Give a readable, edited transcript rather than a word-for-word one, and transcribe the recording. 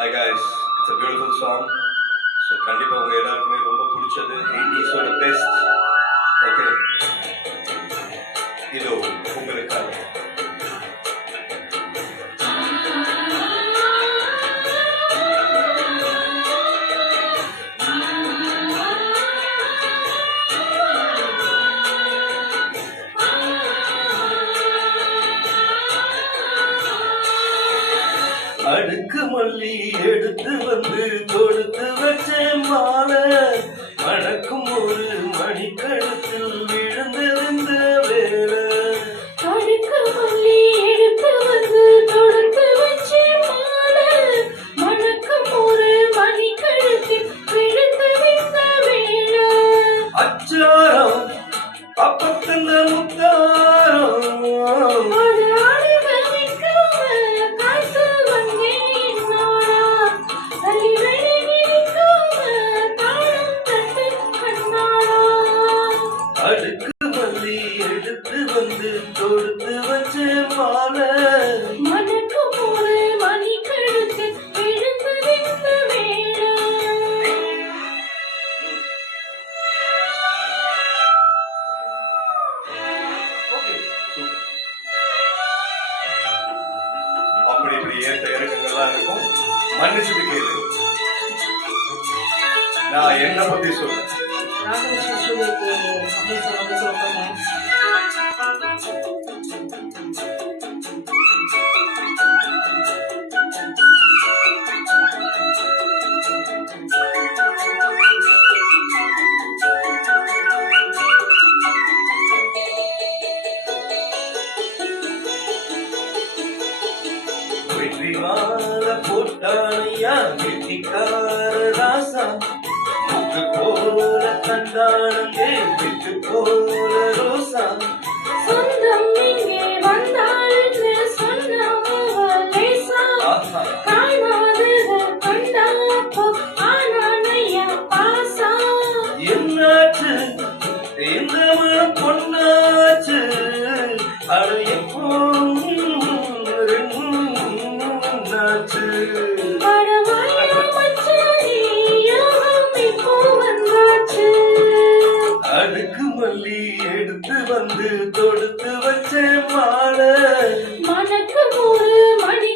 Hi guys, it's a beautiful song. So கண்டிப்பா உங்க எல்லாருக்குமே ரொம்ப பிடிச்சது 80s ஓட பெஸ்ட். ஓகே, இதோ உங்களுக்காக. அடுக்கு மல்லி எடுத்து வந்து கொடுத்து வச்ச மாலை மணக்கும் ஒரு மணிக்கழுத்தில் விழுந்திருந்த வேலை. அடுக்கு மல்லி எடுத்து வந்து கொடுத்து வச்ச மாலை மணக்கும் ஒரு மணிக்கழுத்தில் விழுந்திருந்த வேலை. அச்சாரம் அப்பத்தந்த முத்தாரம் அடுக்கு மல்லி எடுத்து வந்து கொடுத்து வச்ச மாலை மணக்கும் ஒரு மணிக்கழுத்தில் விழுந்திருந்த வேலை. அப்படி இப்படி ஏற்ற இறக்கங்கள்லாம் இருக்கும். மன்னிச்சுட்டு கேளு, நான் என்ன பத்தி சொல்றேன். வெற்றி மால போட்டானையா வெற்றிக்கார ராசா முக்கு போல கண்டானங்கே விட்டு போல ரோசா. சொந்தம் இங்கே வந்தாள்னு சொன்னவ லேசா காணாதத கண்டாப்போ ஆனானையா பாசா. என்னாச்சு இந்த மனம் பொண்ணாச்சு அட எப்போ ரெண்டாச்சு. படவாயா மச்சானே யோகம் இப்போ வந்தாச்சு. அடுக்கு மல்லி எடுத்து வந்து தொடுத்து வச்ச மாலை மணக்கும் ஒரு மணி